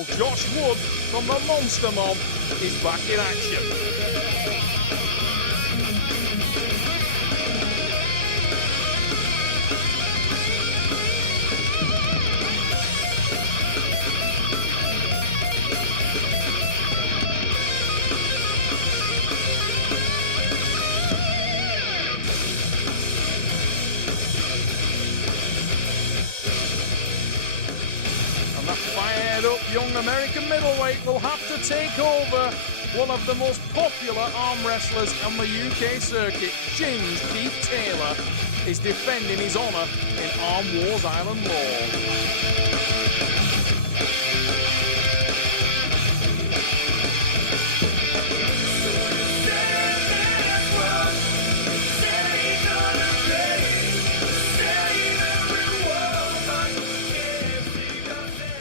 animal Josh Wood from the Monster Mob is back in action. Fired up young American middleweight will have to take over. One of the most popular arm wrestlers on the UK circuit, James Keith Taylor, is defending his honour in Arm Wars Island Law.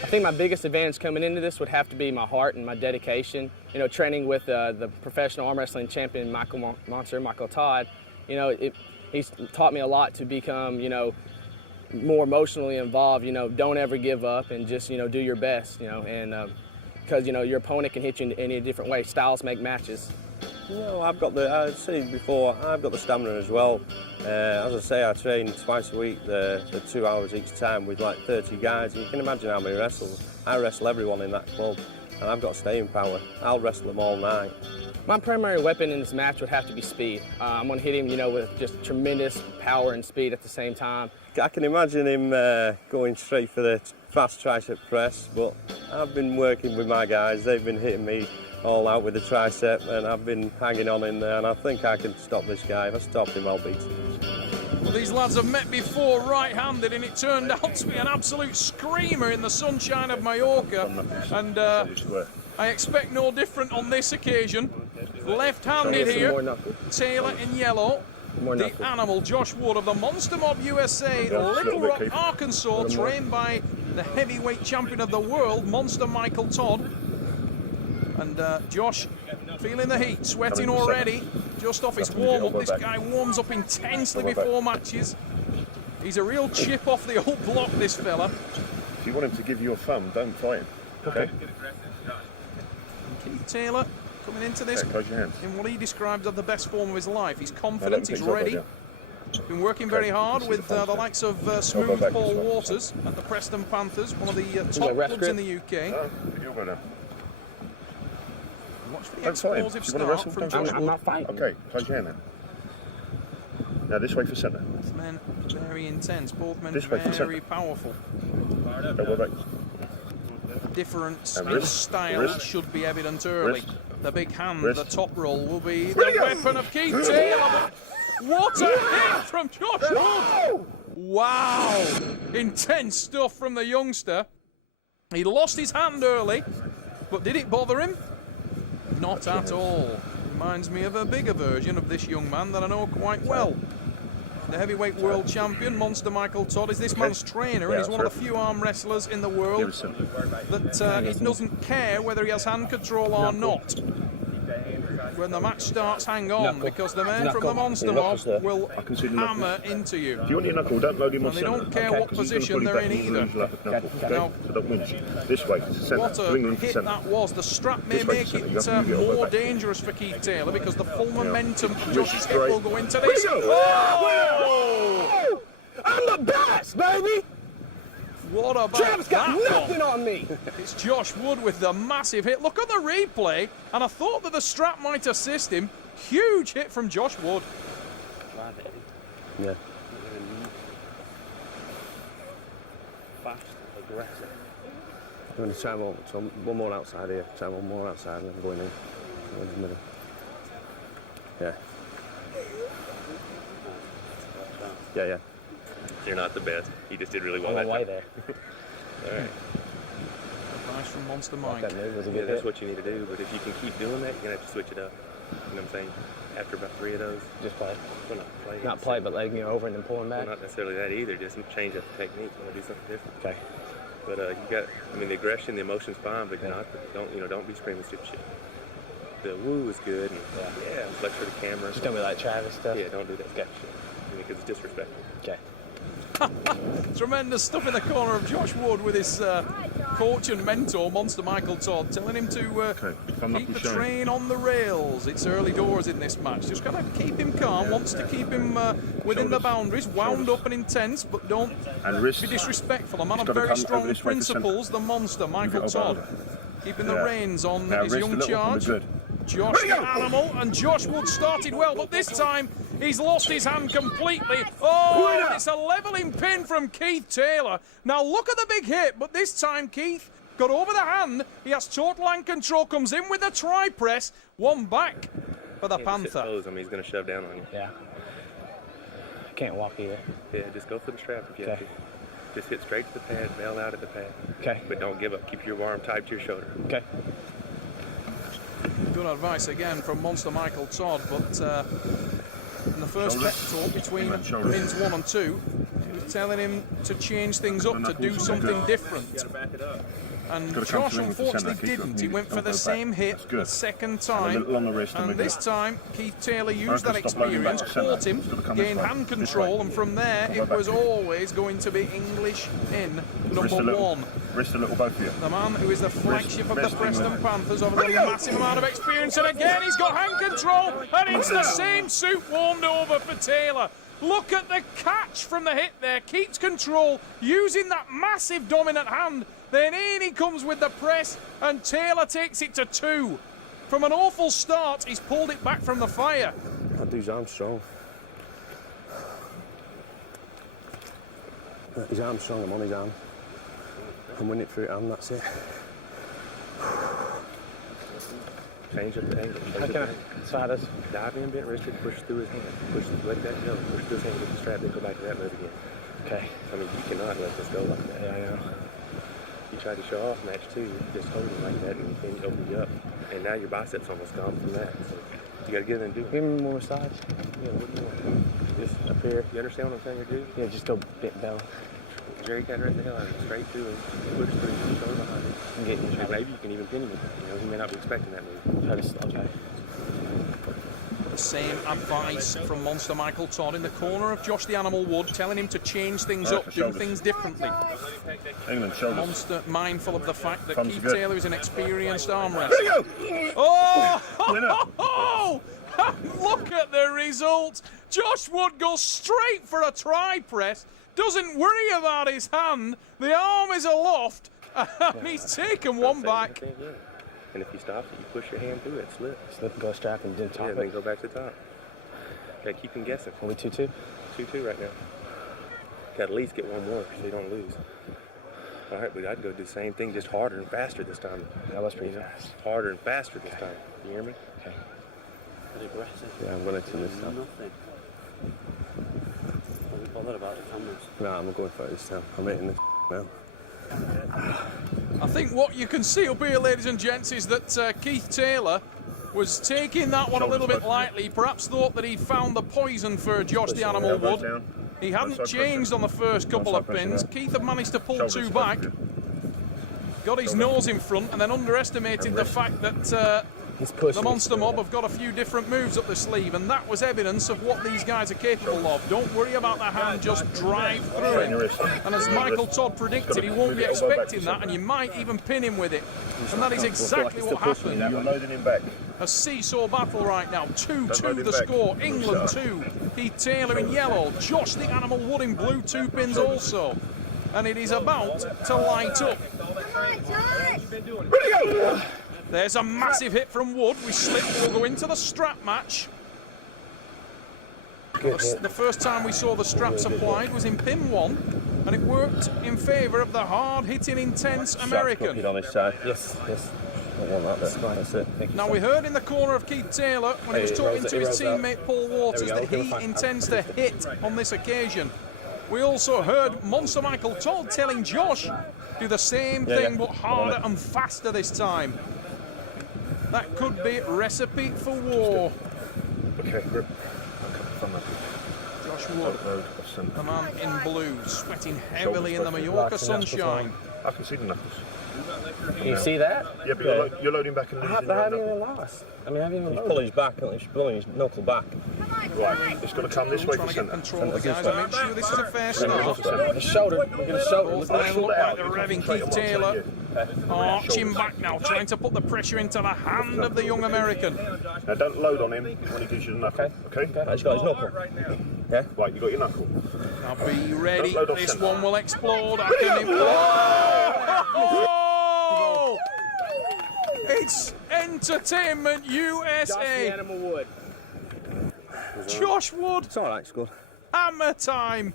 I think my biggest advantage coming into this would have to be my heart and my dedication. You know, training with the professional arm wrestling champion Michael Todd, you know, he's taught me a lot to become, you know, more emotionally involved. You know, don't ever give up and just, you know, do your best. You know, and because you know your opponent can hit you in any different way. Styles make matches. You know, I've got the stamina as well. As I say, I train twice a week for 2 hours each time with like 30 guys. You can imagine how many wrestles. I wrestle everyone in that club, and I've got staying power. I'll wrestle them all night. My primary weapon in this match would have to be speed. I'm going to hit him, you know, with just tremendous power and speed at the same time. I can imagine him going straight for the fast tricep press, but I've been working with my guys. They've been hitting me all out with the tricep, and I've been hanging on in there, and I think I can stop this guy. If I stop him, I'll beat him. Well, these lads have met before right-handed, and it turned out to be an absolute screamer in the sunshine of Mallorca, and I expect no different on this occasion. Left-handed here, Taylor in yellow. The animal, Josh Wood of the Monster Mob USA, Little Rock, Arkansas, trained by the heavyweight champion of the world, Monster Michael Todd. And Josh, feeling the heat, sweating already, just off his warm-up. This guy warms up intensely before matches. He's a real chip off the old block, this fella. If you want him to give you a thumb, don't fight him, okay? Keith Taylor coming into this close your hands. In what he describes as the best form of his life. He's confident, he's ready. Been working very hard with the likes of Smooth Paul Waters at the Preston Panthers, one of the top clubs in the UK. You'll go down. Watch for the explosive start from Josh Wood. I'm not fighting. Okay, close your hand now. Now this way for centre. Both men very intense, both men This way for very centre. powerful. Elbow back. Difference And in wrist, style wrist, should be evident early. wrist, the big hand, wrist. the top roll will be the weapon of Keith Taylor. What a hit from Josh Wood! Wow! Intense stuff from the youngster. He lost his hand early, but did it bother him? Not at all. Reminds me of a bigger version of this young man that I know quite well. The heavyweight world champion, Monster Michael Todd, is this man's trainer, and he's one of the few arm wrestlers in the world that he doesn't care whether he has hand control or not. When the match starts, hang on, because the men from the Monster Mob will hammer into you. If you want your knuckle, don't load him on And they centre. don't care what position they're in either. Now, So don't winch. This way, to centre. what Bring him a to hit centre. that was. The strap may This way, make centre. it You have to move your elbow more back. dangerous for Keith Taylor because the full momentum of Wrist Josh's hip straight. will go into this. Oh! I'm the best, baby! What about Trav's got that nothing one? on me! It's Josh Wood with the massive hit. Look at the replay, and I thought that the strap might assist him. Huge hit from Josh Wood. Yeah. Fast, aggressive. I'm going to try one more outside here. Try one more outside and then go in here. Go in the middle. Yeah. Yeah. You're not the best. You just did really well. I'm away there. All right. Advice from Monster Mike. That move was a Yeah, good that's hit. what you need to do. But if you can keep doing that, you're gonna have to switch it up. You know what I'm saying? After about 3 of those, Just play. well, not play. Not play, but letting you over and then pulling Well, back. not necessarily that either. Just change up the technique. You want to do something different. Okay. But you got. I mean, the aggression, the emotion's fine, but don't be screaming stupid shit. The woo is good. And, yeah, flex for the camera. Just don't be like Travis stuff. Yeah, don't do that shit. Because it's disrespectful. Okay. Tremendous stuff in the corner of Josh Wood with his coach and mentor, Monster Michael Todd, telling him to keep the train on the rails. It's early doors in this match. Just got to keep him calm, wants to keep him within the boundaries, wound up and intense, but don't be disrespectful. A man of very strong principles, the Monster Michael Todd. Keeping the reins on his young charge. Josh the Animal, and Josh Wood started well, but this time he's lost his hand completely. Oh, and it's a leveling pin from Keith Taylor. Now look at the big hit, but this time Keith got over the hand. He has total hand control, comes in with the tri-press, one back for the Panther. I mean, he's going to shove down on you. Yeah. I can't walk either. Yeah, just go for the strap if you have to. Just hit straight to the pad, bail out at the pad. Okay. But don't give up. Keep your arm tied to your shoulder. Okay. Good advice again from Monster Michael Todd, but in the first pep talk between pins 1 and 2, he was telling him to change things up, to do something different. And Josh unfortunately didn't. He went for the same hit the second time, and this time Keith Taylor used that experience, caught him, gained hand control, and from there it was always going to be English in number 1. Wrist a little, both of you. The man who is the flagship of the Preston Panthers over the massive amount of experience, and again he's got hand control, and it's the same suit warmed over for Taylor. Look at the catch from the hit there, keeps control, using that massive dominant hand. Then in he comes with the press, and Taylor takes it to 2. From an awful start, he's pulled it back from the fire. That dude's arm strong. His arm's strong, I'm on his arm. I'm winning it through it, and that's it. Change up the angle. Sliders. Dive in, bent wristed, push through his hand. Let that go. Push through his hand with the strap, then go back to that move again. Okay. I mean, you cannot let this go like that. Yeah, I know. You tried to show off match 2, just hold it like that, and then you opened you up. And now your biceps almost gone from that. So you got to get in and do it. Give me more massage. Yeah, what do you want? Just up here. You understand what I'm trying to do? Yeah, just go bit down. Jerry cat right the hell out of him, straight through and push through and shoulder behind him. I'm getting you. And maybe you can even pin him. You know, he may not be expecting that move. Okay. The same advice from Monster Michael Todd in the corner of Josh the Animal Wood, telling him to change things up, do things differently. England, shoulders. Monster mindful of the fact that Thumbs Keith are good. Taylor is an experienced arm wrestler. Oh! Look at the result. Josh Wood goes straight for a tri-press, doesn't worry about his hand, the arm is aloft, and he's taken one back. And if you stop it, you push your hand through it, slip. Slip and go strap and then top Yeah, it. then go back to the top. Gotta keep him guessing. Only 2-2? 2-2 right now. Gotta at least get one more so you don't lose. All right, but I'd go do the same thing, just harder and faster this time. That was pretty fast. Harder and faster this time. You hear me? Okay. Yeah, I'm going to this time. Nothing. Are we bothered about the cameras? No, I'm going for it this time. I'm hitting this now. I think what you can see up here, ladies and gents, is that Keith Taylor was taking that one a little bit lightly. He perhaps thought that he'd found the poison for Josh the Animal Wood. He hadn't changed on the first couple of pins. Keith had managed to pull 2 back, got his nose in front, and then underestimated the fact that the Monster Mob have got a few different moves up the sleeve, and that was evidence of what these guys are capable of. Don't worry about the hand, just drive through it. And as Michael Todd predicted, he won't be expecting that, and you might even pin him with it. And that is exactly what happened. You're loading him back. A seesaw battle right now. 2-2 the score. England 2. Keith Taylor in yellow. Josh the Animal Wood in blue, 2 pins also. And it is about to light up. There's a massive hit from Wood. We slip. We'll go into the strap match. The first time we saw the straps applied was in pin 1, and it worked in favour of the hard-hitting, intense American. On his side. Yes. I don't want that bit. That's it. Now, we heard in the corner of Keith Taylor when he was talking to his teammate Paul Waters that he intends to hit on this occasion. We also heard Monster Michael Todd telling Josh do the same thing but harder and faster this time. That could be recipe for war. Okay, grip. Josh Wood, the man in blue, sweating heavily in the Mallorca sunshine. I can see the knuckles. Can you see that? Yeah, but you're loading back and I losing your haven't knuckle. even lost. I mean, I haven't even He's loaded. pulling his back, he's pulling his knuckle back. Right, it's going to come this way Trying for to get centre. control of the guys and make sure this is a fair start. The shoulder. We're going to shoulder. Both men look like they're revving. Keith Taylor arching back now, trying to put the pressure into the hand of the young American. Now don't load on him when he gives you the knuckle. Okay? Right, he's got his knuckle. Yeah? Right, you got your knuckle. Now be ready. Don't load off This centre. one will explode. I can oh! It's Entertainment Josh the USA. Animal Wood. Josh Wood, It's alright, it's good. hammer time.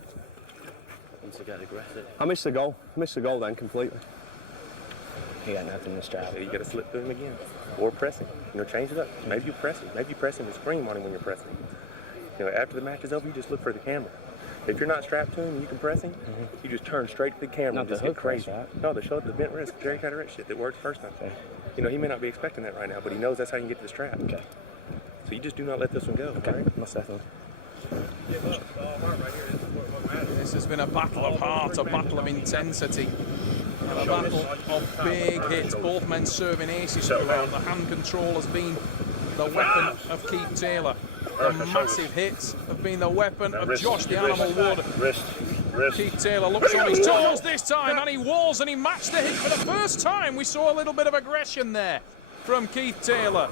I missed the goal. Missed the goal then completely. He got nothing in this strap. You got to slip through him again, or pressing. Change it up. Maybe you press him. Maybe you press him and scream on him when you're pressing. After the match is over, you just look for the camera. If you're not strapped to him and you can press him, you just turn straight to the camera Not and just the get hook crazy. press, right? No, the shoulder, the bent wrist, Jerry Carteret shit that worked the first time. Okay. He may not be expecting that right now, but he knows that's how you can get to the strap. Okay. So you just do not let this one go. Okay. All right? Most definitely. This has been a battle of heart, a battle of intensity, and a battle of big hits. Both men serving aces throughout. The hand control has been the weapon of Keith Taylor. The massive hits have been the weapon of Josh the Animal Wood. Wrist. Keith Taylor looks on his toes this time, and he was, and he matched the hit for the first time. We saw a little bit of aggression there from Keith Taylor.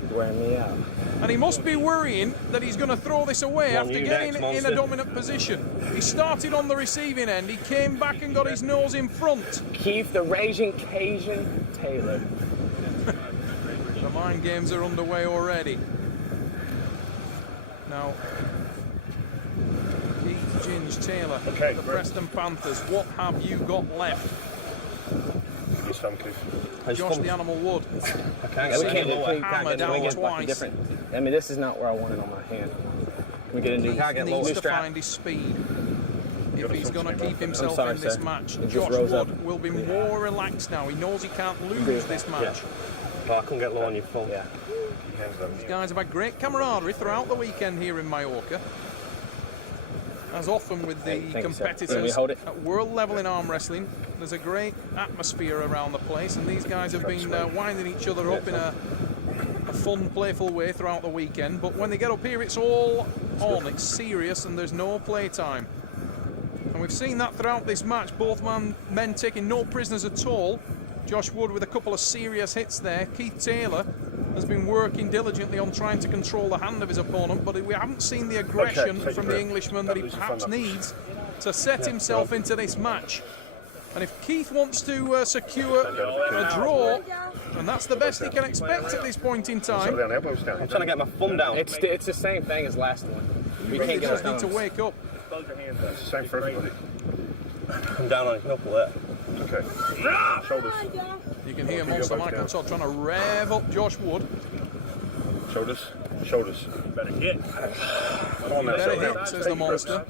He's wearing me out. And he must be worrying that he's going to throw this away Come on, after you getting next, in a monster. dominant position. He started on the receiving end. He came back and got his nose in front. Keith the Raging Cajun Taylor. The mind games are underway already. Now, Keith Ginge Taylor, Okay, the great. Preston Panthers, what have you got left? Your thumb, Keith. Josh the Animal Wood. I can't See get him it lower. hammer down twice. Different. I mean, this is not where I want it on my hand. We get into can't get Needs lower. to find his speed if he's going to keep himself sorry, in this sir. match. It just Josh rose Wood up. will be more relaxed now. He knows he can't lose this match. Oh, I couldn't get low on your thumb. Yeah. These guys have had great camaraderie throughout the weekend here in Mallorca. As often with the Hey, thank you, sir. Can we competitors hold it? at world level in arm wrestling, there's a great atmosphere around the place, and these guys have been winding each other up in a fun, playful way throughout the weekend. But when they get up here, it's all on, it's serious, and there's no playtime. And we've seen that throughout this match, both men taking no prisoners at all. Josh Wood with a couple of serious hits there. Keith Taylor has been working diligently on trying to control the hand of his opponent, but we haven't seen the aggression take from your the breath. Englishman that he Don't lose your perhaps thumb up. needs to set himself into this match. And if Keith wants to secure a draw, and that's the best he can expect at this point in Some time, down, elbows down. I'm trying to get my thumb down. It's the same thing as last one. We he can't really get does our need to thumbs. wake up. It's the same for everybody. Come down on his knuckle there. Okay. Shoulders. You can hear Monster Michael Todd trying to rev up Josh Wood. Shoulders. Shoulders. Better hit. Come on now, Better settle down. hit, says the monster.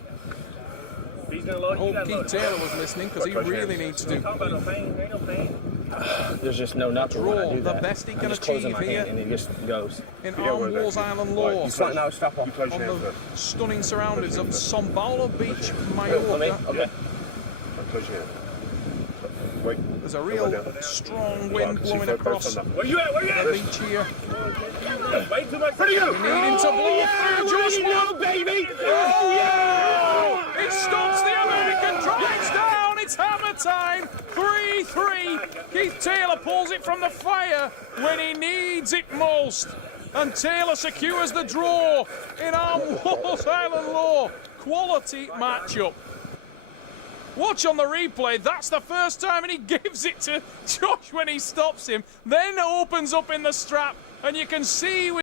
I hope Keith Taylor was listening, because he Close your really hands. needs to There's just no knuckle when I draw do the that. best he I'm can just closing achieve my hand here and it just goes. in Yeah, well, Arm Wars that- Island Right, law. you It's like now, strap on. You close On your hands the up. stunning surroundings of Sombalo Beach, Let me? Mallorca. Okay. Close your hands. Wait. There's a real strong wind See blowing both across thumbs up. the beach here. Where you at? We need him to blow through Josh Wood. baby! Oh, yeah! It stops the American, drives down, it's hammer time! 3-3. Keith Taylor pulls it from the fire when he needs it most. And Taylor secures the draw in Arm Wars Island Law. Quality matchup. Watch on the replay, that's the first time, and he gives it to Josh when he stops him, then opens up in the strap, and you can see with